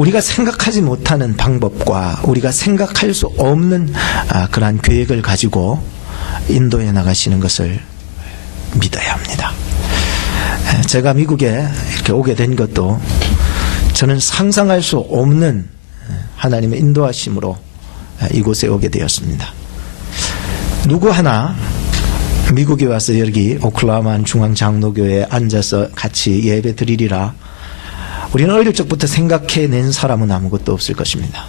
우리가 생각하지 못하는 방법과 우리가 생각할 수 없는 그러한 계획을 가지고 인도에 나가시는 것을 믿어야 합니다. 제가 미국에 이렇게 오게 된 것도 저는 상상할 수 없는 하나님의 인도하심으로 이곳에 오게 되었습니다. 누구 하나 미국에 와서 여기 오클라호마 중앙장로교회에 앉아서 같이 예배 드리리라 우리는 어릴 적부터 생각해낸 사람은 아무것도 없을 것입니다.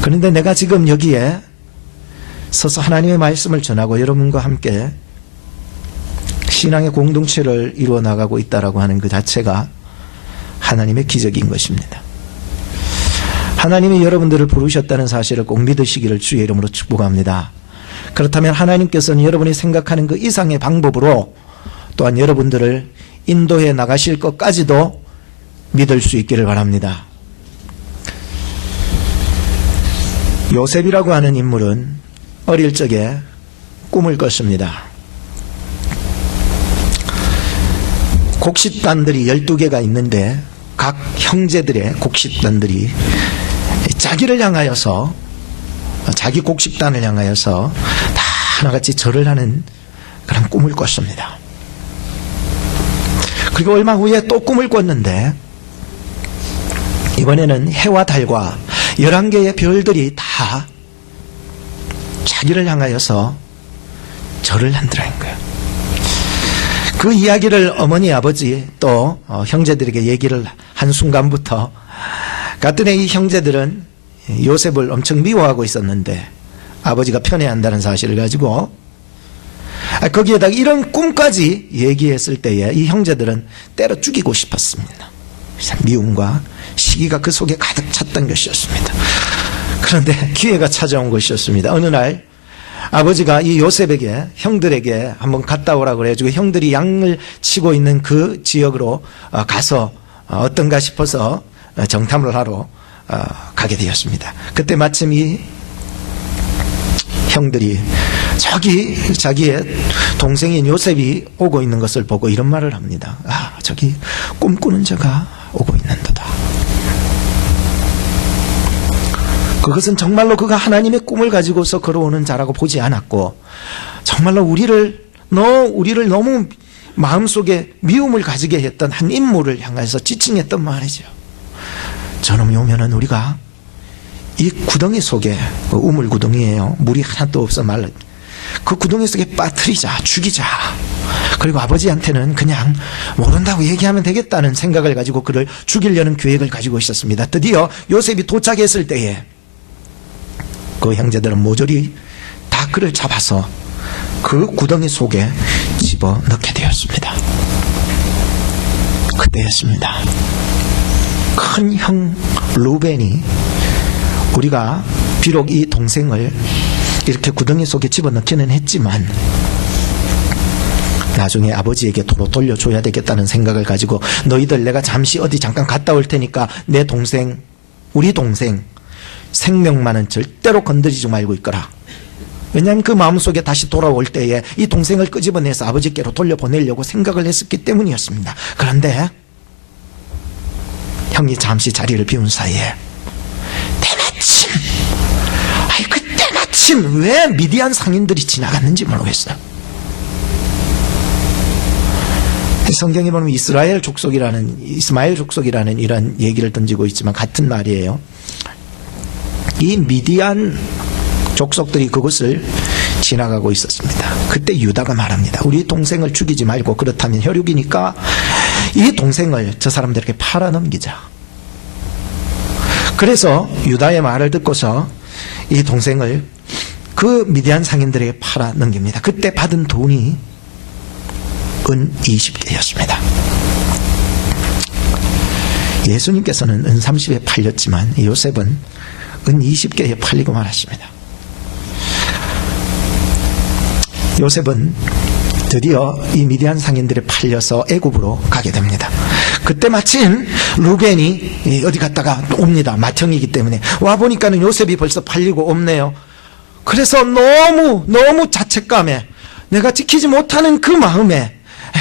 그런데 내가 지금 여기에 서서 하나님의 말씀을 전하고 여러분과 함께 신앙의 공동체를 이루어 나가고 있다라고 하는 그 자체가 하나님의 기적인 것입니다. 하나님이 여러분들을 부르셨다는 사실을 꼭 믿으시기를 주의 이름으로 축복합니다. 그렇다면 하나님께서는 여러분이 생각하는 그 이상의 방법으로 또한 여러분들을 인도해 나가실 것까지도 믿을 수 있기를 바랍니다. 요셉이라고 하는 인물은 어릴 적에 꿈을 꿨습니다. 곡식단들이 12개가 있는데 각 형제들의 곡식단들이 자기를 향하여서 자기 곡식단을 향하여서 다 하나같이 절을 하는 그런 꿈을 꿨습니다. 그리고 얼마 후에 또 꿈을 꿨는데 이번에는 해와 달과 11개의 별들이 다 자기를 향하여서 절을 한다는 거예요. 그 이야기를 어머니 아버지 또 형제들에게 얘기를 한 순간부터 갔더니 이 형제들은 요셉을 엄청 미워하고 있었는데 아버지가 편애한다는 사실을 가지고 거기에다가 이런 꿈까지 얘기했을 때에 이 형제들은 때려 죽이고 싶었습니다. 미움과 시기가 그 속에 가득 찼던 것이었습니다. 그런데 기회가 찾아온 것이었습니다. 어느 날 아버지가 이 요셉에게 형들에게 한번 갔다 오라고 그래가지고 형들이 양을 치고 있는 그 지역으로 가서 어떤가 싶어서 정탐을 하러 가게 되었습니다. 그때 마침 이 형들이 저기 자기의 동생인 요셉이 오고 있는 것을 보고 이런 말을 합니다. 저기 꿈꾸는 자가 오고 있는도다. 그것은 정말로 그가 하나님의 꿈을 가지고서 걸어오는 자라고 보지 않았고 정말로 우리를 너무 마음속에 미움을 가지게 했던 한 인물을 향해서 지칭했던 말이죠. 저놈이 오면은 우리가 이 구덩이 속에 우물 구덩이에요. 물이 하나도 없어 말라. 그 구덩이 속에 빠뜨리자, 죽이자. 그리고 아버지한테는 그냥 모른다고 얘기하면 되겠다는 생각을 가지고 그를 죽이려는 계획을 가지고 있었습니다. 드디어 요셉이 도착했을 때에 그 형제들은 모조리 다 그를 잡아서 그 구덩이 속에 집어넣게 되었습니다. 그때였습니다. 큰 형 루벤이 우리가 비록 이 동생을 이렇게 구덩이 속에 집어넣기는 했지만 나중에 아버지에게 도로 돌려줘야 되겠다는 생각을 가지고 너희들 내가 잠시 어디 잠깐 갔다 올 테니까 내 동생, 우리 동생 생명만은 절대로 건드리지 말고 있거라. 왜냐하면 그 마음속에 다시 돌아올 때에 이 동생을 끄집어내서 아버지께로 돌려보내려고 생각을 했었기 때문이었습니다. 그런데 형이 잠시 자리를 비운 사이에 때마침 왜 미디안 상인들이 지나갔는지 모르겠어요. 성경에 보면 이스마엘 족속이라는 이런 얘기를 던지고 있지만 같은 말이에요. 이 미디안 족속들이 그것을 지나가고 있었습니다. 그때 유다가 말합니다. 우리 동생을 죽이지 말고 그렇다면 혈육이니까 이 동생을 저 사람들에게 팔아넘기자. 그래서 유다의 말을 듣고서 이 동생을 그 미디안 상인들에게 팔아넘깁니다. 그때 받은 돈이 은 20개였습니다. 예수님께서는 은 30에 팔렸지만 요셉은 은 20개에 팔리고 말았습니다. 요셉은 드디어 이 미디안 상인들에 팔려서 애굽으로 가게 됩니다. 그때 마침 루벤이 어디 갔다가 옵니다. 맏형이기 때문에 와보니까는 요셉이 벌써 팔리고 없네요. 그래서 너무 자책감에 내가 지키지 못하는 그 마음에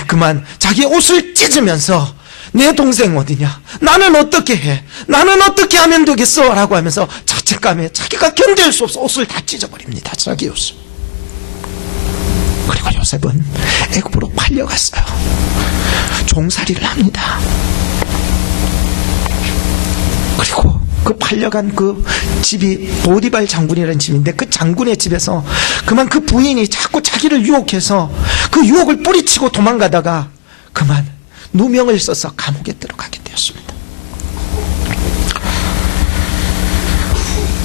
그만 자기 옷을 찢으면서 내 동생 어디냐? 나는 어떻게 해? 나는 어떻게 하면 되겠어? 라고 하면서 자책감에 자기가 견딜 수 없어 옷을 다 찢어버립니다. 자기 옷을. 그리고 요셉은 애굽으로 팔려갔어요. 종살이를 합니다. 그리고 그 팔려간 그 집이 보디발 장군이라는 집인데, 그 장군의 집에서 그만 그 부인이 자꾸 자기를 유혹해서 그 유혹을 뿌리치고 도망가다가 그만 누명을 써서 감옥에 들어가게 되었습니다.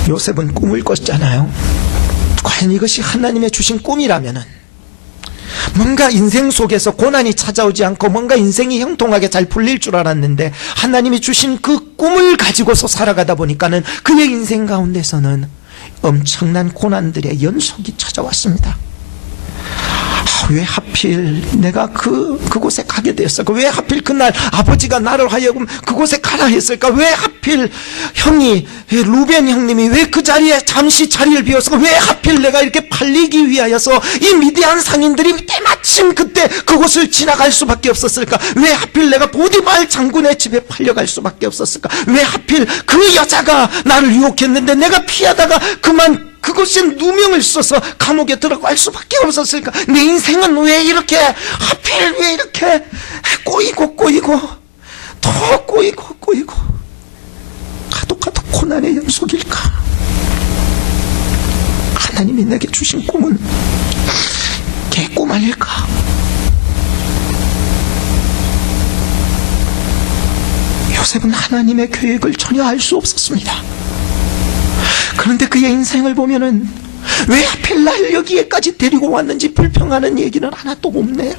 요셉은 꿈을 꿨잖아요. 과연 이것이 하나님의 주신 꿈이라면은, 뭔가 인생 속에서 고난이 찾아오지 않고 뭔가 인생이 형통하게 잘 풀릴 줄 알았는데, 하나님이 주신 그 꿈을 가지고서 살아가다 보니까는 그의 인생 가운데서는 엄청난 고난들의 연속이 찾아왔습니다. 왜 하필 내가 그곳에 가게 되었을까? 왜 하필 그날 아버지가 나를 하여금 그곳에 가라 했을까? 왜 하필 루벤 형님이 왜 그 자리에 잠시 자리를 비웠을까? 왜 하필 내가 이렇게 팔리기 위하여서 이 미디안 상인들이 때마침 그때 그곳을 지나갈 수밖에 없었을까? 왜 하필 내가 보디발 장군의 집에 팔려갈 수밖에 없었을까? 왜 하필 그 여자가 나를 유혹했는데 내가 피하다가 그만 그곳에 누명을 써서 감옥에 들어갈 수밖에 없었을까? 내 인생은 왜 이렇게, 하필 왜 이렇게 꼬이고 더 꼬이고 가도 고난의 연속일까? 하나님이 내게 주신 꿈은 개꿈 아닐까? 요셉은 하나님의 계획을 전혀 알 수 없었습니다. 그런데 그의 인생을 보면은 왜 하필 날 여기에까지 데리고 왔는지 불평하는 얘기는 하나도 없네요.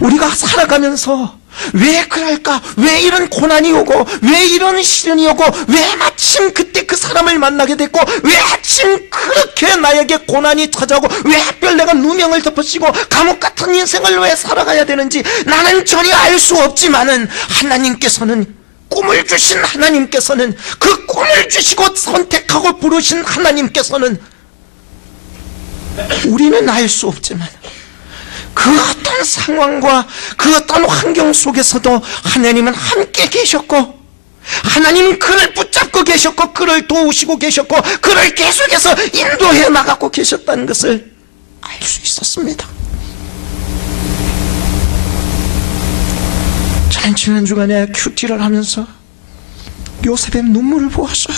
우리가 살아가면서 왜 그럴까? 왜 이런 고난이 오고, 왜 이런 시련이 오고, 왜 마침 그때 그 사람을 만나게 됐고, 왜 마침 그렇게 나에게 고난이 찾아오고, 왜 하필 내가 누명을 덮어씌고 감옥 같은 인생을 왜 살아가야 되는지 나는 전혀 알 수 없지만은, 하나님께서는, 꿈을 주신 하나님께서는, 그 꿈을 주시고 선택하고 부르신 하나님께서는, 우리는 알 수 없지만 그 어떤 상황과 그 어떤 환경 속에서도 하나님은 함께 계셨고, 하나님은 그를 붙잡고 계셨고, 그를 도우시고 계셨고, 그를 계속해서 인도해 나가고 계셨다는 것을 알 수 있었습니다. 저는 지난 주간에 큐티를 하면서 요셉의 눈물을 보았어요.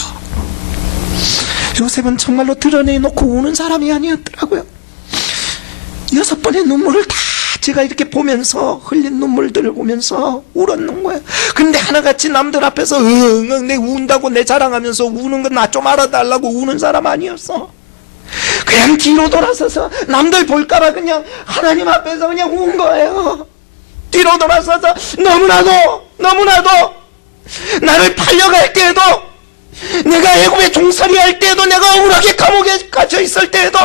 요셉은 정말로 드러내놓고 우는 사람이 아니었더라고요. 6번의 눈물을 다 제가 이렇게 보면서, 흘린 눈물들을 보면서 울었는 거예요. 근데 하나같이 남들 앞에서 내 운다고 내 자랑하면서 우는 건 나 좀 알아달라고 우는 사람 아니었어. 그냥 뒤로 돌아서서 남들 볼까봐 그냥 하나님 앞에서 그냥 운 거예요. 뒤로 돌아서서 너무나도 나를 팔려갈 때에도, 내가 애굽에 종살이 할 때에도, 내가 억울하게 감옥에 갇혀 있을 때에도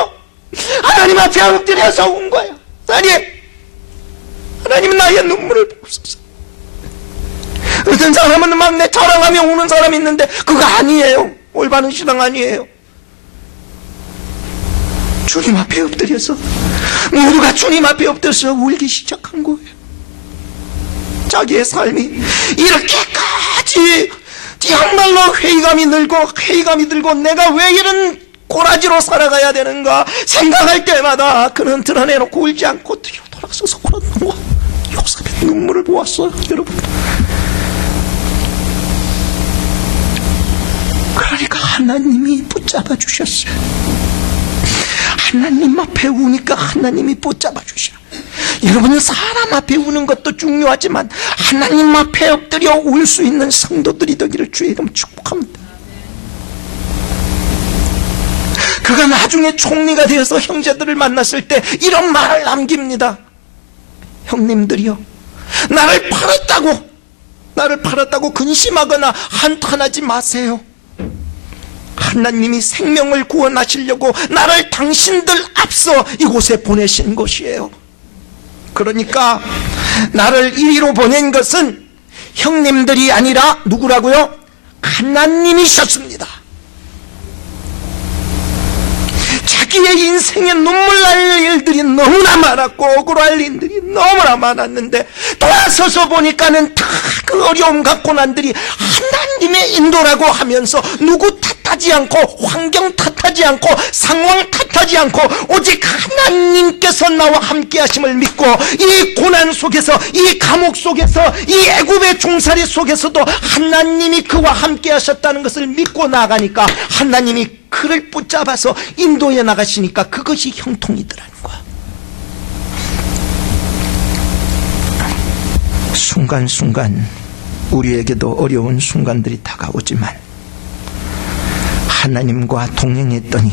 하나님 앞에 엎드려서 운 거야. 하나님 나의 눈물을 보소서. 어떤 사람은 막 내 자랑하며 우는 사람이 있는데 그거 아니에요. 올바른 신앙 아니에요. 주님 앞에 엎드려서, 모두가 주님 앞에 엎드려서 울기 시작한 거예요. 자기의 삶이 이렇게까지 정말로 회의감이 들고 내가 왜 이런 꼬라지로 살아가야 되는가 생각할 때마다 그는 드러내놓고 울지 않고 뒤로 돌아서서 울었는 거야. 요셉의 눈물을 보았어요, 여러분. 그러니까 하나님이 붙잡아 주셨어요. 하나님 앞에 우니까 하나님이 붙잡아 주셔. 여러분은 사람 앞에 우는 것도 중요하지만 하나님 앞에 엎드려 울 수 있는 성도들이 되기를 주의 이름 축복합니다. 그가 나중에 총리가 되어서 형제들을 만났을 때 이런 말을 남깁니다. 형님들이요, 나를 팔았다고 근심하거나 한탄하지 마세요. 하나님이 생명을 구원하시려고 나를 당신들 앞서 이곳에 보내신 것이에요. 그러니까 나를 이리로 보낸 것은 형님들이 아니라 누구라고요? 하나님이셨습니다. 자기 자기의 인생에 눈물 날 일들이 너무나 많았고 억울할 일들이 너무나 많았는데 돌아서서 보니까는 다 그 어려움 갖고 난들이 하나님의 인도라고 하면서 누구 탓하지 않고 환경 탓하지 않고 상황 탓하지 않고 오직 하나님께서 나와 함께 하심을 믿고 이 고난 속에서 이 감옥 속에서 이 애굽의 종살이 속에서도 하나님이 그와 함께 하셨다는 것을 믿고 나가니까 하나님이 그를 붙잡아서 인도해 나가시니까 그것이 형통이더라는 거야. 순간순간 우리에게도 어려운 순간들이 다가오지만 하나님과 동행했더니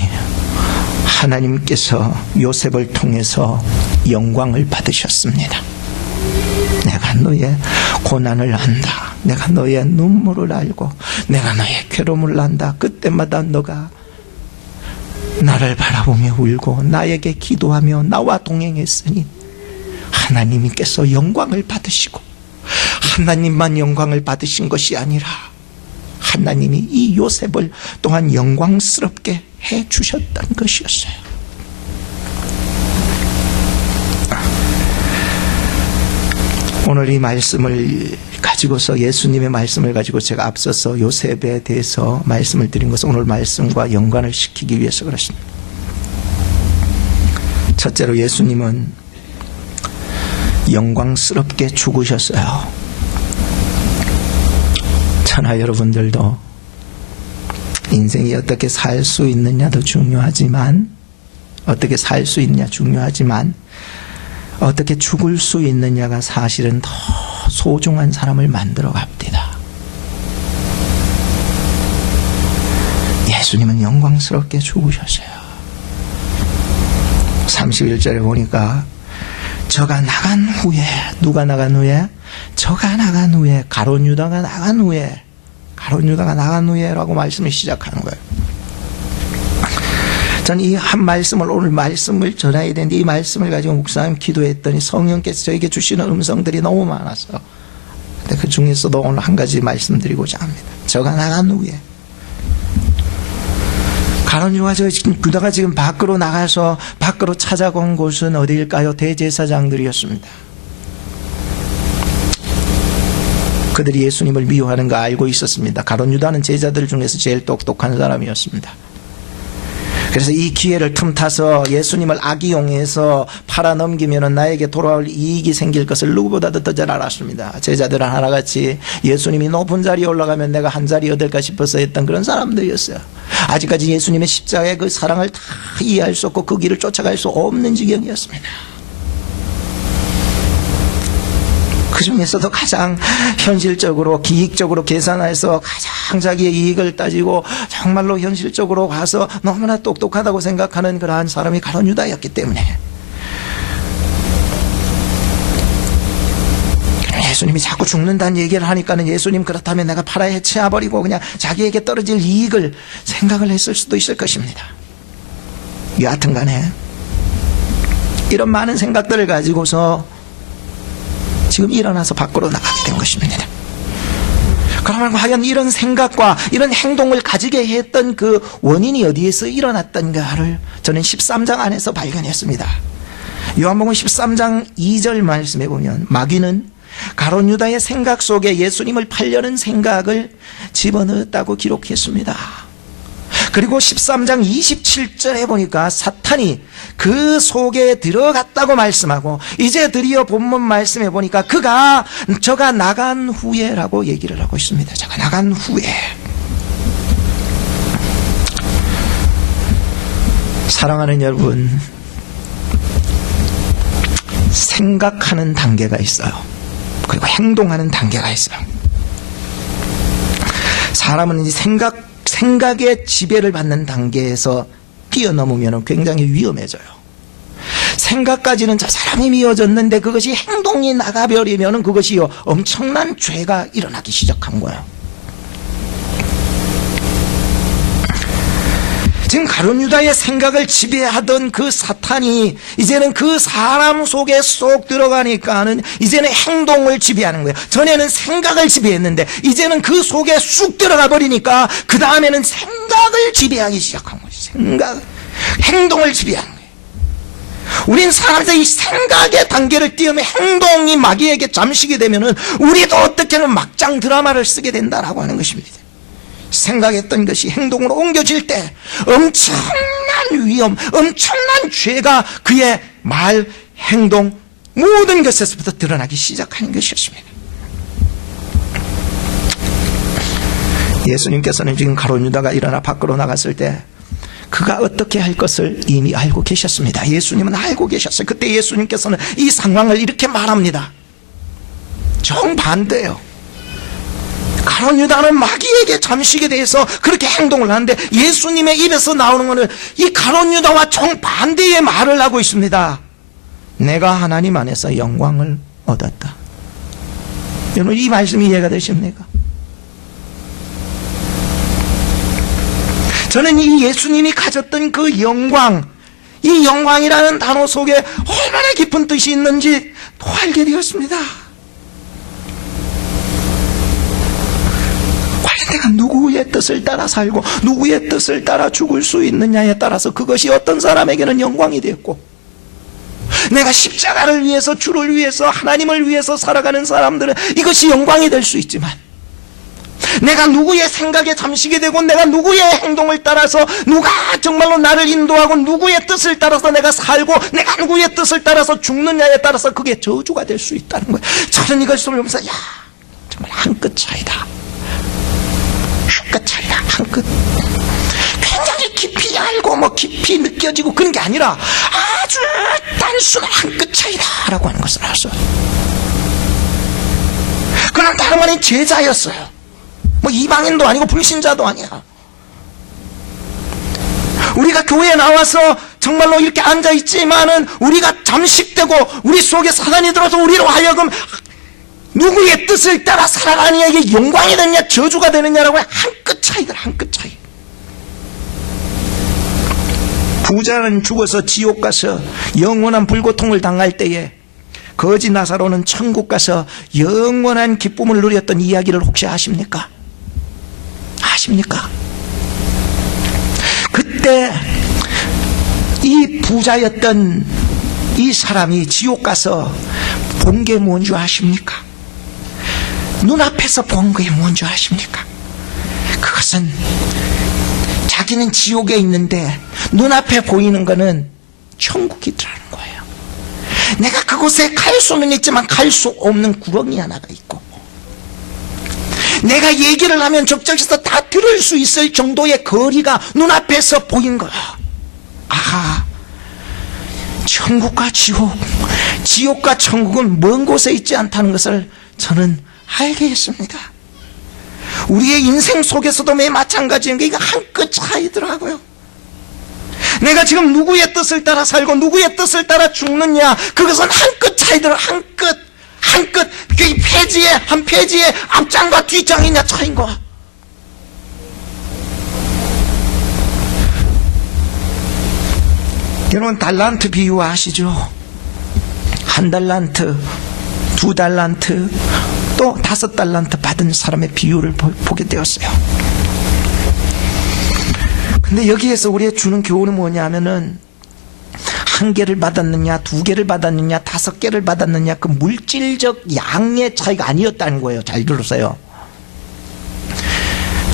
하나님께서 요셉을 통해서 영광을 받으셨습니다. 내가 너의 고난을 안다. 내가 너의 눈물을 알고 내가 너의 괴로움을 안다. 그때마다 너가 나를 바라보며 울고 나에게 기도하며 나와 동행했으니 하나님께서 영광을 받으시고 하나님만 영광을 받으신 것이 아니라 하나님이 이 요셉을 또한 영광스럽게 해주셨다는 것이었어요. 오늘 이 말씀을 가지고서 예수님의 말씀을 가지고 제가 앞서서 요셉에 대해서 말씀을 드린 것은 오늘 말씀과 연관을 시키기 위해서 그렇습니다. 첫째로 예수님은 영광스럽게 죽으셨어요. 저나 여러분들도 인생이 어떻게 살 수 있느냐도 중요하지만 어떻게 살 수 있느냐 중요하지만 어떻게 죽을 수 있느냐가 사실은 더 소중한 사람을 만들어 갑니다. 예수님은 영광스럽게 죽으셨어요. 31절에 보니까 저가 나간 후에 누가 나간 후에? 저가 나간 후에 가룟 유다가 나간 후에 가룟 유다가 나간 후에라고 말씀을 시작하는 거예요. 저는 이 한 말씀을 오늘 말씀을 전해야 되는데 이 말씀을 가지고 목사님 기도했더니 성령께서 저에게 주시는 음성들이 너무 많았어요. 근데 그 중에서도 오늘 한 가지 말씀드리고자 합니다. 저가 나간 후에 가룟 유다가 지금 밖으로 나가서 밖으로 찾아온 곳은 어디일까요? 대제사장들이었습니다. 그들이 예수님을 미워하는 거 알고 있었습니다. 가룟 유다는 제자들 중에서 제일 똑똑한 사람이었습니다. 그래서 이 기회를 틈타서 예수님을 악이용해서 팔아넘기면 나에게 돌아올 이익이 생길 것을 누구보다도 더 잘 알았습니다. 제자들은 하나같이 예수님이 높은 자리에 올라가면 내가 한 자리 얻을까 싶어서 했던 그런 사람들이었어요. 아직까지 예수님의 십자가의 그 사랑을 다 이해할 수 없고 그 길을 쫓아갈 수 없는 지경이었습니다. 그 중에서도 가장 현실적으로 기익적으로 계산해서 가장 자기의 이익을 따지고 정말로 현실적으로 가서 너무나 똑똑하다고 생각하는 그러한 사람이 가룟 유다였기 때문에 예수님이 자꾸 죽는다는 얘기를 하니까는 예수님 그렇다면 내가 팔아 해치워버리고 그냥 자기에게 떨어질 이익을 생각을 했을 수도 있을 것입니다. 여하튼 간에 이런 많은 생각들을 가지고서 지금 일어나서 밖으로 나가게 된 것입니다. 그러면 과연 이런 생각과 이런 행동을 가지게 했던 그 원인이 어디에서 일어났던가를 저는 13장 안에서 발견했습니다. 요한복음 13장 2절 말씀에 보면 마귀는 가룟 유다의 생각 속에 예수님을 팔려는 생각을 집어넣었다고 기록했습니다. 그리고 13장 27절에 보니까 사탄이 그 속에 들어갔다고 말씀하고 이제 드디어 본문 말씀에 보니까 저가 나간 후에라고 얘기를 하고 있습니다. 저가 나간 후에. 사랑하는 여러분, 생각하는 단계가 있어요. 그리고 행동하는 단계가 있어요. 사람은 이제 생각의 지배를 받는 단계에서 뛰어넘으면 굉장히 위험해져요. 생각까지는 저 사람이 미워졌는데 그것이 행동이 나가버리면 그것이 엄청난 죄가 일어나기 시작한 거예요. 지금 가룟 유다의 생각을 지배하던 그 사탄이 이제는 그 사람 속에 쏙 들어가니까는 이제는 행동을 지배하는 거예요. 전에는 생각을 지배했는데 이제는 그 속에 쑥 들어가 버리니까 그 다음에는 생각을 지배하기 시작한 거예요. 행동을 지배하는 거예요. 우린 살아서 이 생각의 단계를 뛰어넘어 행동이 마귀에게 잠시게 되면은 우리도 어떻게는 막장 드라마를 쓰게 된다라고 하는 것입니다. 생각했던 것이 행동으로 옮겨질 때 엄청난 위험, 엄청난 죄가 그의 말, 행동, 모든 것에서부터 드러나기 시작하는 것이었습니다. 예수님께서는 지금 가룟 유다가 일어나 밖으로 나갔을 때 그가 어떻게 할 것을 이미 알고 계셨습니다. 예수님은 알고 계셨어요. 그때 예수님께서는 이 상황을 이렇게 말합니다. 정반대예요. 가룟 유다는 마귀에게 잠시게 대해서 그렇게 행동을 하는데 예수님의 입에서 나오는 것은 이 가룟 유다와 정반대의 말을 하고 있습니다. 내가 하나님 안에서 영광을 얻었다. 여러분, 이 말씀이 이해가 되십니까? 저는 이 예수님이 가졌던 그 영광, 이 영광이라는 단어 속에 얼마나 깊은 뜻이 있는지 또 알게 되었습니다. 과연 내가 누구의 뜻을 따라 살고 누구의 뜻을 따라 죽을 수 있느냐에 따라서 그것이 어떤 사람에게는 영광이 되었고, 내가 십자가를 위해서, 주를 위해서, 하나님을 위해서 살아가는 사람들은 이것이 영광이 될 수 있지만, 내가 누구의 생각에 잠시게 되고 내가 누구의 행동을 따라서 누가 정말로 나를 인도하고 누구의 뜻을 따라서 내가 살고 내가 누구의 뜻을 따라서 죽느냐에 따라서 그게 저주가 될 수 있다는 거예요. 저는 이것을 보면서 정말 한 끗 차이다. 한 끗 차이다. 한 끗. 굉장히 깊이 알고 깊이 느껴지고 그런 게 아니라 아주 단순한 한 끗 차이다라고 하는 것을 알았어요. 그는 다름 아닌 제자였어요. 이방인도 아니고 불신자도 아니야. 우리가 교회에 나와서 정말로 이렇게 앉아있지만은 우리가 잠식되고 우리 속에 사단이 들어서 우리로 하여금 누구의 뜻을 따라 살아가느냐, 이게 영광이 되느냐 저주가 되느냐라고 한 끗 차이들, 한 끗 차이. 부자는 죽어서 지옥 가서 영원한 불고통을 당할 때에 거지 나사로는 천국 가서 영원한 기쁨을 누렸던 이야기를 혹시 아십니까? 아십니까? 그때 이 부자였던 이 사람이 지옥 가서 본 게 뭔지 아십니까? 눈앞에서 본 게 뭔지 아십니까? 그것은 자기는 지옥에 있는데 눈앞에 보이는 거는 천국이더라는 거예요. 내가 그곳에 갈 수는 있지만 갈 수 없는 구렁이 하나가 있고, 내가 얘기를 하면 적적해서 다 들을 수 있을 정도의 거리가 눈앞에서 보인 거야. 아하, 천국과 지옥, 지옥과 천국은 먼 곳에 있지 않다는 것을 저는 알게 했습니다. 우리의 인생 속에서도 매 마찬가지인 게 이거 한 끗 차이더라고요. 내가 지금 누구의 뜻을 따라 살고 누구의 뜻을 따라 죽느냐, 그것은 한 끗 차이더라. 한 끗, 한 끗. 그 페이지에 한 페이지에 앞장과 뒷장이냐 차인 거야. 여러분, 달란트 비유 아시죠? 한 달란트, 두 달란트, 또 5달란트 받은 사람의 비유를 보게 되었어요. 근데 여기에서 우리의 주는 교훈은 뭐냐면은, 1개를 받았느냐, 2개를 받았느냐, 5개를 받았느냐, 그 물질적 양의 차이가 아니었다는 거예요. 잘 들으세요.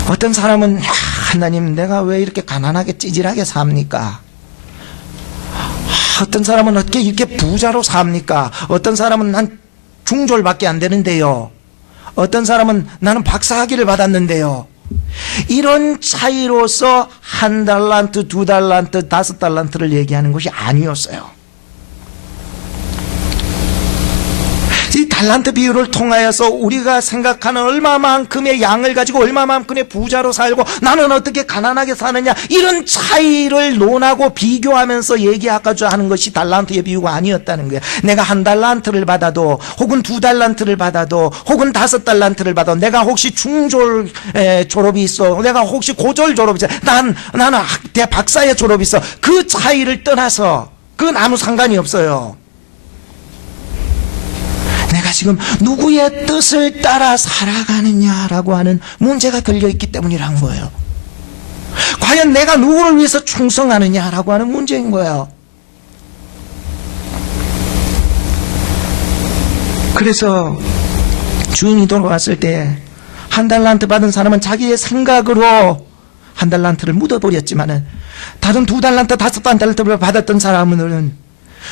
어떤 사람은 하나님, 내가 왜 이렇게 가난하게 찌질하게 삽니까? 어떤 사람은 어떻게 이렇게 부자로 삽니까? 어떤 사람은 난 중졸밖에 안 되는데요. 어떤 사람은 나는 박사학위를 받았는데요. 이런 차이로서 1달란트, 2달란트, 5달란트를 얘기하는 것이 아니었어요. 이 달란트 비유를 통하여서 우리가 생각하는 얼마만큼의 양을 가지고 얼마만큼의 부자로 살고 나는 어떻게 가난하게 사느냐, 이런 차이를 논하고 비교하면서 얘기하고자 하는 것이 달란트의 비유가 아니었다는 거예요. 내가 1달란트를 받아도, 혹은 2달란트를 받아도, 혹은 5달란트를 받아도, 내가 혹시 중졸 졸업이 있어, 내가 혹시 고졸 졸업이 있어, 나는 박사의 졸업이 있어, 그 차이를 떠나서 그건 아무 상관이 없어요. 내가 지금 누구의 뜻을 따라 살아가느냐라고 하는 문제가 걸려있기 때문이라는 거예요. 과연 내가 누구를 위해서 충성하느냐라고 하는 문제인 거예요. 그래서 주인이 돌아왔을 때 한 달란트 받은 사람은 자기의 생각으로 한 달란트를 묻어버렸지만은 다른 2달란트, 5달란트를 받았던 사람은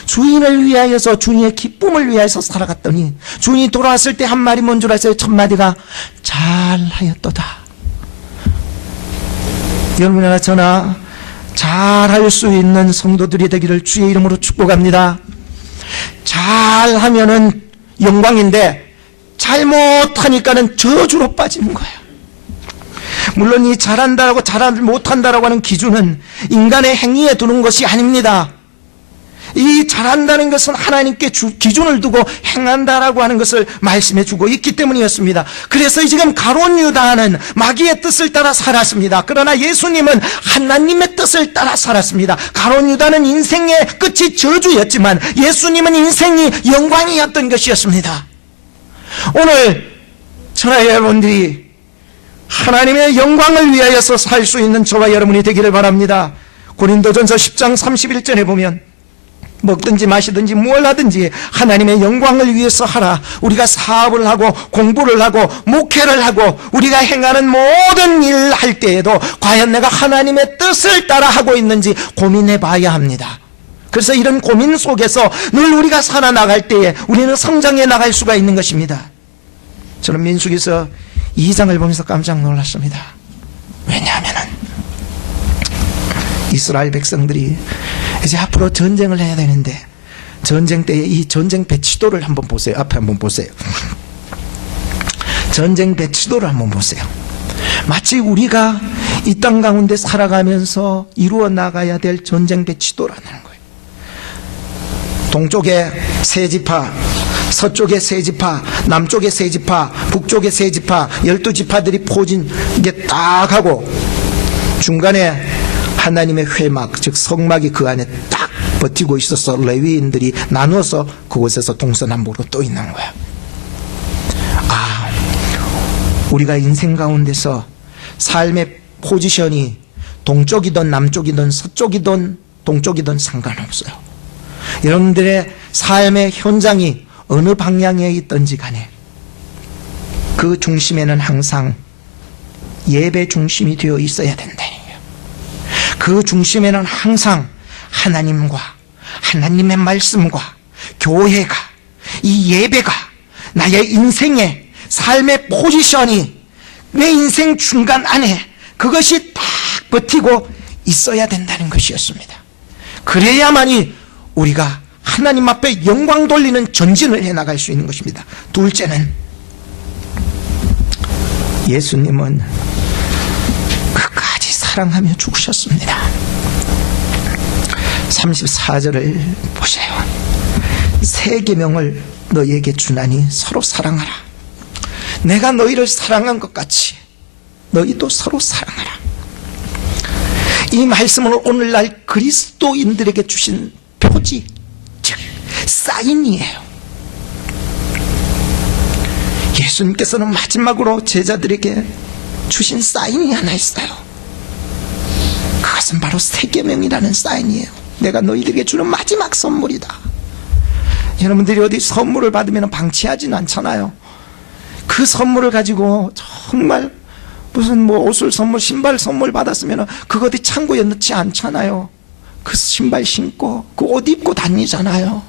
주인을 위하여서, 주인의 기쁨을 위하여서 살아갔더니 주인이 돌아왔을 때 한 말이 뭔 줄 아세요? 첫 마디가 잘하였도다. 여러분이나 저나 잘할 수 있는 성도들이 되기를 주의 이름으로 축복합니다. 잘하면은 영광인데 잘못하니까는 저주로 빠지는 거예요. 물론 이 잘한다라고 잘하지 못한다라고 하는 기준은 인간의 행위에 두는 것이 아닙니다. 이 잘한다는 것은 하나님께 기준을 두고 행한다라고 하는 것을 말씀해 주고 있기 때문이었습니다. 그래서 지금 가룟 유다는 마귀의 뜻을 따라 살았습니다. 그러나 예수님은 하나님의 뜻을 따라 살았습니다. 가룟 유다는 인생의 끝이 저주였지만 예수님은 인생이 영광이었던 것이었습니다. 오늘 저와 여러분들이 하나님의 영광을 위하여서 살 수 있는 저와 여러분이 되기를 바랍니다. 고린도전서 10장 31절에 보면 먹든지 마시든지 뭘 하든지 하나님의 영광을 위해서 하라. 우리가 사업을 하고 공부를 하고 목회를 하고 우리가 행하는 모든 일 할 때에도 과연 내가 하나님의 뜻을 따라 하고 있는지 고민해 봐야 합니다. 그래서 이런 고민 속에서 늘 우리가 살아나갈 때에 우리는 성장해 나갈 수가 있는 것입니다. 저는 민수기서 2장을 보면서 깜짝 놀랐습니다. 왜냐하면은 이스라엘 백성들이 이제 앞으로 전쟁을 해야 되는데 전쟁 때에 이 전쟁 배치도를 한번 보세요. 앞에 한번 보세요. 전쟁 배치도를 한번 보세요. 마치 우리가 이 땅 가운데 살아가면서 이루어 나가야 될 전쟁 배치도라는 거예요. 동쪽에 세 지파, 서쪽에 세 지파, 남쪽에 세 지파, 북쪽에 세 지파, 12지파들이 포진 게 딱 하고 중간에 하나님의 회막, 즉 성막이 그 안에 딱 버티고 있어서 레위인들이 나누어서 그곳에서 동서남북으로 또 있는 거야. 우리가 인생 가운데서 삶의 포지션이 동쪽이든 남쪽이든 서쪽이든 동쪽이든 상관없어요. 여러분들의 삶의 현장이 어느 방향에 있든지 간에 그 중심에는 항상 예배 중심이 되어 있어야 된다는 거예요. 그 중심에는 항상 하나님과 하나님의 말씀과 교회가, 이 예배가 나의 인생의 삶의 포지션이 내 인생 중간 안에 그것이 딱 버티고 있어야 된다는 것이었습니다. 그래야만이 우리가 하나님 앞에 영광 돌리는 전진을 해나갈 수 있는 것입니다. 둘째는 예수님은 끝까지 사랑하며 죽으셨습니다. 34절을 보세요. 새 계명을 너희에게 주나니 서로 사랑하라. 내가 너희를 사랑한 것 같이 너희도 서로 사랑하라. 이 말씀은 오늘날 그리스도인들에게 주신 표지, 즉 사인이에요. 예수님께서는 마지막으로 제자들에게 주신 사인이 하나 있어요. 그것은 바로 새 계명이라는 사인이에요. 내가 너희들에게 주는 마지막 선물이다. 여러분들이 어디 선물을 받으면 방치하지는 않잖아요. 그 선물을 가지고 정말 무슨 옷을 선물, 신발 선물 받았으면 그거 어디 창고에 넣지 않잖아요. 그 신발 신고 그 옷 입고 다니잖아요.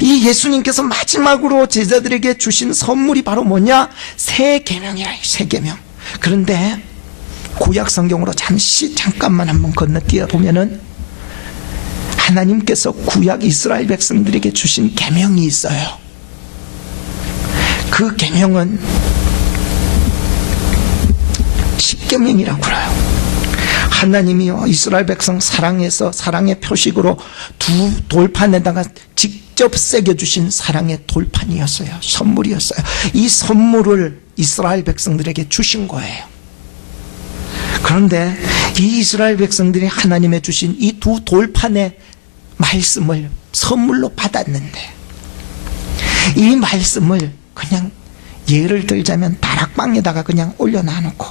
이 예수님께서 마지막으로 제자들에게 주신 선물이 바로 뭐냐? 새 계명이라. 새 계명. 그런데 구약 성경으로 잠깐만 한번 건너뛰어 보면은 하나님께서 구약 이스라엘 백성들에게 주신 계명이 있어요. 그 계명은 십계명이라고 그래요. 하나님이요 이스라엘 백성 사랑해서 사랑의 표식으로 두 돌판에다가 직접 새겨주신 사랑의 돌판이었어요. 선물이었어요. 이 선물을 이스라엘 백성들에게 주신 거예요. 그런데 이 이스라엘 백성들이 하나님의 주신 이 두 돌판의 말씀을 선물로 받았는데 이 말씀을 그냥 예를 들자면 다락방에다가 그냥 올려놔놓고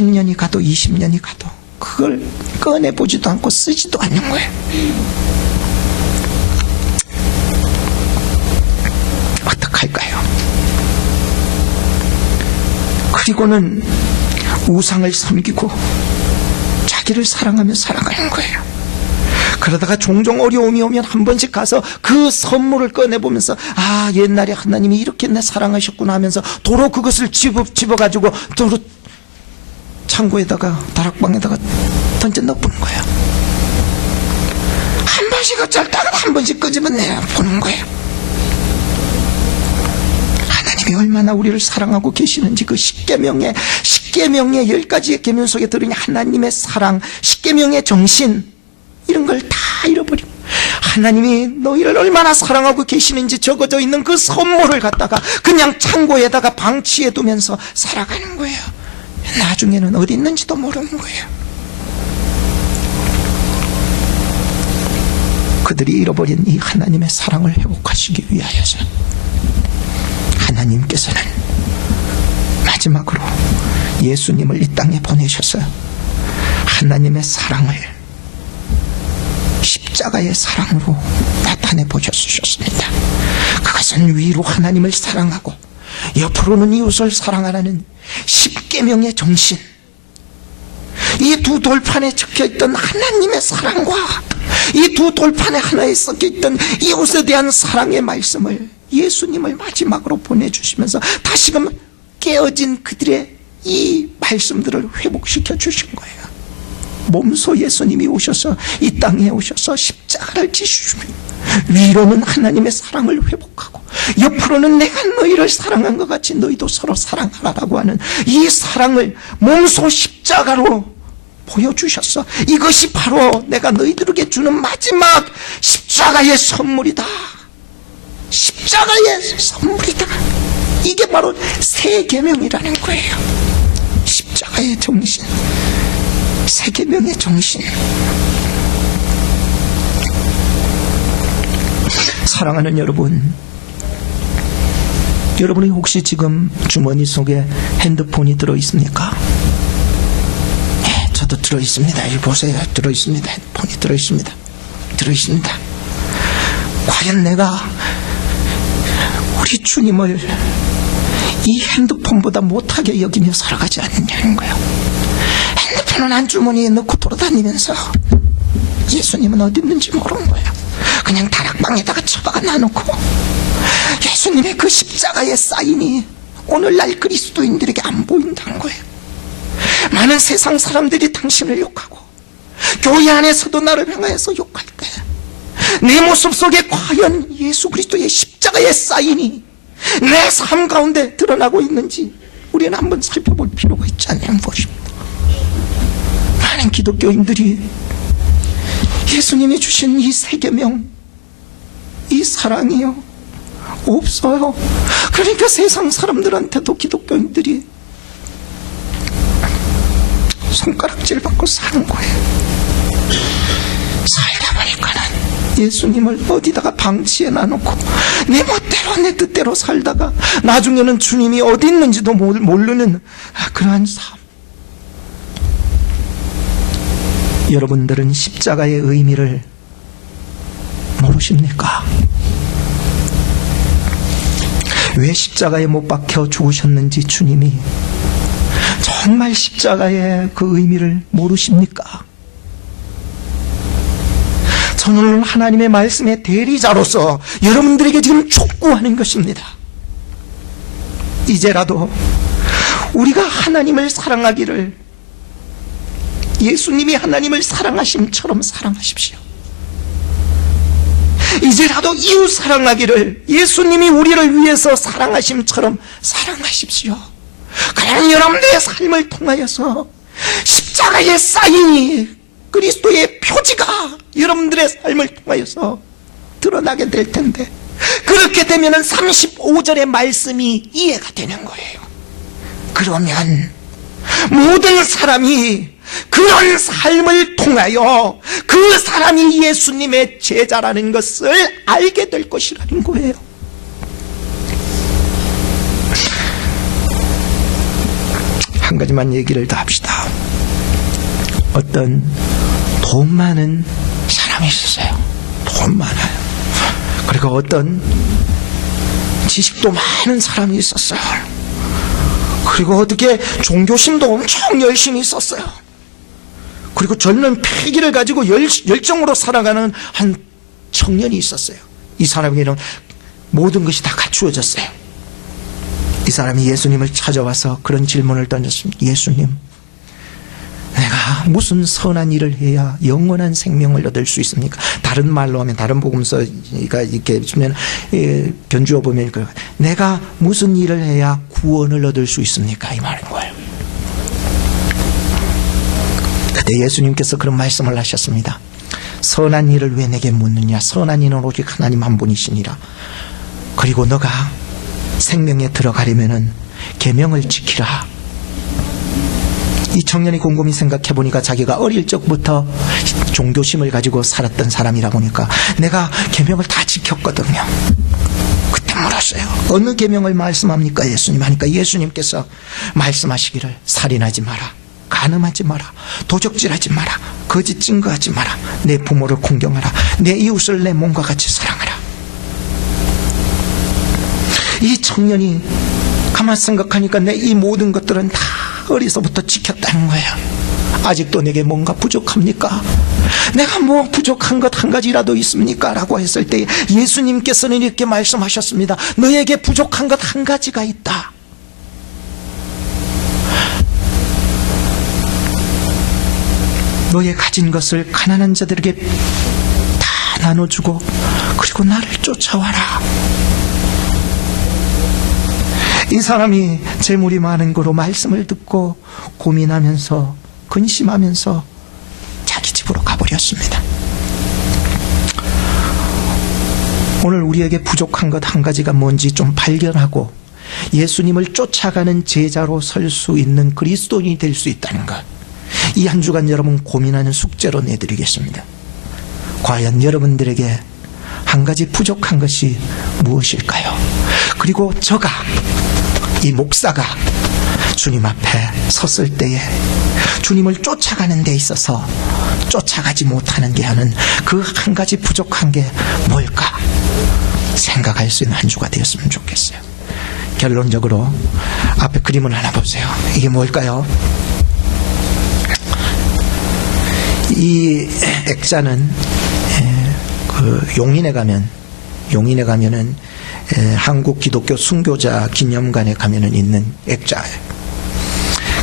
10년이 가도 20년이 가도 그걸 꺼내보지도 않고 쓰지도 않는 거예요. 어떡할까요? 그리고는 우상을 섬기고 자기를 사랑하며 살아가는 거예요. 그러다가 종종 어려움이 오면 한 번씩 가서 그 선물을 꺼내보면서 아, 옛날에 하나님이 이렇게 내 사랑하셨구나 하면서 도로 그것을 집어가지고 도로 창고에다가 다락방에다가 던져 넣어보는 거예요. 한 번씩 어쩔다가 한 번씩 끄집어내 보는 거예요. 하나님이 얼마나 우리를 사랑하고 계시는지 그 십계명의 10가지의 계명 속에 들으니 하나님의 사랑, 십계명의 정신 이런 걸 다 잃어버리고 하나님이 너희를 얼마나 사랑하고 계시는지 적어져 있는 그 선물을 갖다가 그냥 창고에다가 방치해 두면서 살아가는 거예요. 나중에는 어디 있는지도 모르는 거예요. 그들이 잃어버린 이 하나님의 사랑을 회복하시기 위하여서 하나님께서는 마지막으로 예수님을 이 땅에 보내셔서 하나님의 사랑을 십자가의 사랑으로 나타내 보여주셨습니다. 그것은 위로 하나님을 사랑하고 옆으로는 이웃을 사랑하라는 십계명의 정신, 이 두 돌판에 적혀있던 하나님의 사랑과 이 두 돌판에 하나에 섞여있던 이웃에 대한 사랑의 말씀을 예수님을 마지막으로 보내주시면서 다시금 깨어진 그들의 이 말씀들을 회복시켜 주신 거예요. 몸소 예수님이 오셔서 이 땅에 오셔서 십자가를 지시며 위로는 하나님의 사랑을 회복하고 옆으로는 내가 너희를 사랑한 것 같이 너희도 서로 사랑하라라고 하는 이 사랑을 몸소 십자가로 보여주셨어. 이것이 바로 내가 너희들에게 주는 마지막 십자가의 선물이다. 십자가의 선물이다. 이게 바로 새 계명이라는 거예요. 십자가의 정신, 새 계명의 정신. 사랑하는 여러분, 여러분이 혹시 지금 주머니 속에 핸드폰이 들어있습니까? 네, 저도 들어있습니다. 여기 보세요. 들어있습니다. 핸드폰이 들어있습니다. 들어있습니다. 과연 내가 우리 주님을 이 핸드폰보다 못하게 여기며 살아가지 않느냐는 거예요. 핸드폰은 한 주머니에 넣고 돌아다니면서 예수님은 어디 있는지 모르는 거예요. 그냥 다락방에다가 처박아 놔놓고 예수님의 그 십자가의 사인이 오늘날 그리스도인들에게 안 보인다는 거예요. 많은 세상 사람들이 당신을 욕하고 교회 안에서도 나를 향하여서 욕할 때 내 모습 속에 과연 예수 그리스도의 십자가의 사인이 내 삶 가운데 드러나고 있는지 우리는 한번 살펴볼 필요가 있지 않냐는 것입니다. 많은 기독교인들이 예수님이 주신 이 새 계명, 이 사랑이요 없어요. 그러니까 세상 사람들한테도 기독교인들이 손가락질 받고 사는 거예요. 살다 보니까는 예수님을 어디다가 방치해 놔놓고 내 멋대로 내 뜻대로 살다가 나중에는 주님이 어디 있는지도 모르는 그러한 삶. 여러분들은 십자가의 의미를 모르십니까? 왜 십자가에 못 박혀 죽으셨는지 주님이 정말 십자가의 그 의미를 모르십니까? 저는 하나님의 말씀의 대리자로서 여러분들에게 지금 촉구하는 것입니다. 이제라도 우리가 하나님을 사랑하기를 예수님이 하나님을 사랑하심처럼 사랑하십시오. 이제라도 이웃 사랑하기를 예수님이 우리를 위해서 사랑하심처럼 사랑하십시오. 그냥 여러분들의 삶을 통하여서 십자가의 사인이 그리스도의 표지가 여러분들의 삶을 통하여서 드러나게 될 텐데 그렇게 되면은 35절의 말씀이 이해가 되는 거예요. 그러면 모든 사람이 그런 삶을 통하여 그 사람이 예수님의 제자라는 것을 알게 될 것이라는 거예요. 한 가지만 얘기를 더 합시다. 어떤 돈 많은 사람이 있었어요. 돈 많아요. 그리고 어떤 지식도 많은 사람이 있었어요. 그리고 어떻게 종교심도 엄청 열심히 있었어요. 그리고 젊은 패기를 가지고 열정으로 살아가는 한 청년이 있었어요. 이 사람에게는 모든 것이 다 갖추어졌어요. 이 사람이 예수님을 찾아와서 그런 질문을 던졌습니다. 예수님, 내가 무슨 선한 일을 해야 영원한 생명을 얻을 수 있습니까? 다른 말로 하면, 다른 복음서가 이렇게 주면 변주어 보면 내가 무슨 일을 해야 구원을 얻을 수 있습니까? 이 말인 거예요. 그때 예수님께서 그런 말씀을 하셨습니다. 선한 일을 왜 내게 묻느냐? 선한 이는 오직 하나님 한 분이시니라. 그리고 너가 생명에 들어가려면은 계명을 지키라. 이 청년이 곰곰이 생각해 보니까 자기가 어릴 적부터 종교심을 가지고 살았던 사람이라 보니까 내가 계명을 다 지켰거든요. 그때 물었어요. 어느 계명을 말씀합니까? 예수님 하니까 예수님께서 말씀하시기를 살인하지 마라, 간음하지 마라, 도적질하지 마라, 거짓 증거하지 마라, 내 부모를 공경하라, 내 이웃을 내 몸과 같이 사랑하라. 이 청년이 가만 생각하니까 내 이 모든 것들은 다 어려서부터 지켰다는 거예요. 아직도 내게 뭔가 부족합니까? 내가 뭐 부족한 것 한 가지라도 있습니까? 라고 했을 때 예수님께서는 이렇게 말씀하셨습니다. 너에게 부족한 것 한 가지가 있다. 너의 가진 것을 가난한 자들에게 다 나눠주고 그리고 나를 쫓아와라. 이 사람이 재물이 많은 거로 말씀을 듣고 고민하면서 근심하면서 자기 집으로 가버렸습니다. 오늘 우리에게 부족한 것 한 가지가 뭔지 좀 발견하고 예수님을 쫓아가는 제자로 설 수 있는 그리스도인이 될 수 있다는 것, 이 한 주간 여러분 고민하는 숙제로 내드리겠습니다. 과연 여러분들에게 한 가지 부족한 것이 무엇일까요? 그리고 이 목사가 주님 앞에 섰을 때에 주님을 쫓아가는 데 있어서 쫓아가지 못하는 게 하는 그 한 가지 부족한 게 뭘까 생각할 수 있는 한 주가 되었으면 좋겠어요. 결론적으로 앞에 그림을 하나 보세요. 이게 뭘까요? 이 액자는 용인에 가면은 한국 기독교 순교자 기념관에 가면은 있는 액자예요.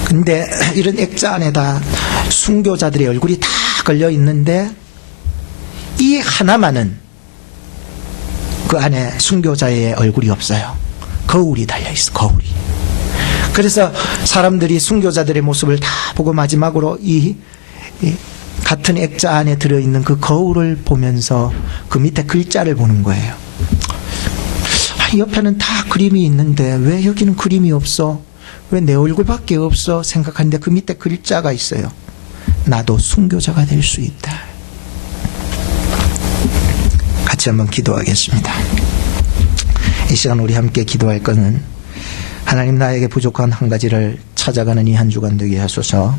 근데 이런 액자 안에다 순교자들의 얼굴이 다 걸려 있는데 이 하나만은 그 안에 순교자의 얼굴이 없어요. 거울이 달려 있어, 거울이. 그래서 사람들이 순교자들의 모습을 다 보고 마지막으로 이 같은 액자 안에 들어있는 그 거울을 보면서 그 밑에 글자를 보는 거예요. 옆에는 다 그림이 있는데 왜 여기는 그림이 없어? 왜 내 얼굴밖에 없어? 생각하는데 그 밑에 글자가 있어요. 나도 순교자가 될 수 있다. 같이 한번 기도하겠습니다. 이 시간 우리 함께 기도할 것은 하나님, 나에게 부족한 한 가지를 찾아가는 이 한 주간 되게 하소서.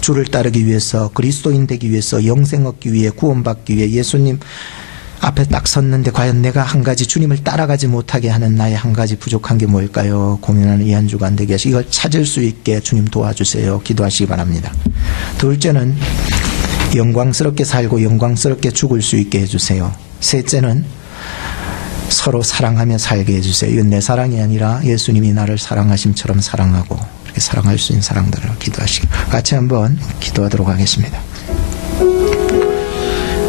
주를 따르기 위해서, 그리스도인 되기 위해서, 영생 얻기 위해, 구원받기 위해 예수님 앞에 딱 섰는데 과연 내가 한 가지 주님을 따라가지 못하게 하는 나의 한 가지 부족한 게 뭘까요? 고민하는 이 한 주간 되게 하시고 이걸 찾을 수 있게 주님 도와주세요. 기도하시기 바랍니다. 둘째는 영광스럽게 살고 영광스럽게 죽을 수 있게 해주세요. 셋째는 서로 사랑하며 살게 해주세요. 이건 내 사랑이 아니라 예수님이 나를 사랑하심처럼 사랑하고 이렇게 사랑할 수 있는 사랑들을 기도하시기, 같이 한번 기도하도록 하겠습니다.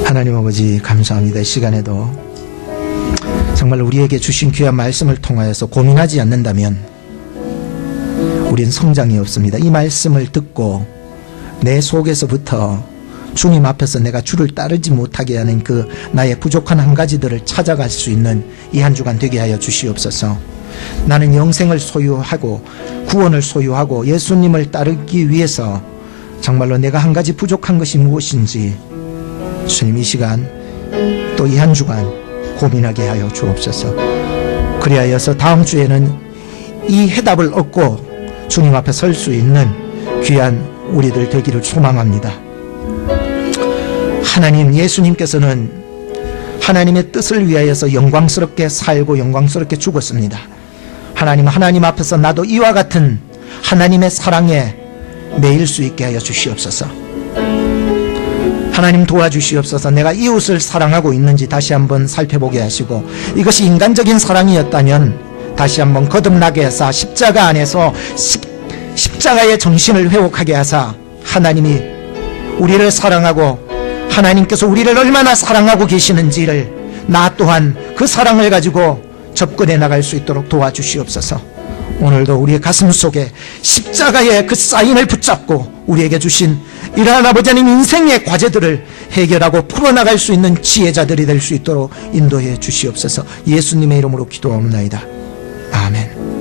하나님 아버지, 감사합니다. 이 시간에도 정말 우리에게 주신 귀한 말씀을 통하여서 고민하지 않는다면 우린 성장이 없습니다. 이 말씀을 듣고 내 속에서부터 주님 앞에서 내가 주를 따르지 못하게 하는 그 나의 부족한 한 가지들을 찾아갈 수 있는 이 한 주간 되게 하여 주시옵소서. 나는 영생을 소유하고 구원을 소유하고 예수님을 따르기 위해서 정말로 내가 한 가지 부족한 것이 무엇인지 주님 이 시간 또 이 한 주간 고민하게 하여 주옵소서. 그리하여서 다음 주에는 이 해답을 얻고 주님 앞에 설 수 있는 귀한 우리들 되기를 소망합니다. 하나님, 예수님께서는 하나님의 뜻을 위하여서 영광스럽게 살고 영광스럽게 죽었습니다. 하나님 앞에서 나도 이와 같은 하나님의 사랑에 매일 수 있게 하여 주시옵소서. 하나님 도와주시옵소서. 내가 이웃을 사랑하고 있는지 다시 한번 살펴보게 하시고, 이것이 인간적인 사랑이었다면 다시 한번 거듭나게 하사 십자가 안에서 십자가의 정신을 회복하게 하사 하나님이 우리를 사랑하고 하나님께서 우리를 얼마나 사랑하고 계시는지를 나 또한 그 사랑을 가지고 접근해 나갈 수 있도록 도와주시옵소서. 오늘도 우리의 가슴 속에 십자가의 그 사인을 붙잡고 우리에게 주신 이러한 아버지 하나님 인생의 과제들을 해결하고 풀어나갈 수 있는 지혜자들이 될 수 있도록 인도해 주시옵소서. 예수님의 이름으로 기도하옵나이다. 아멘.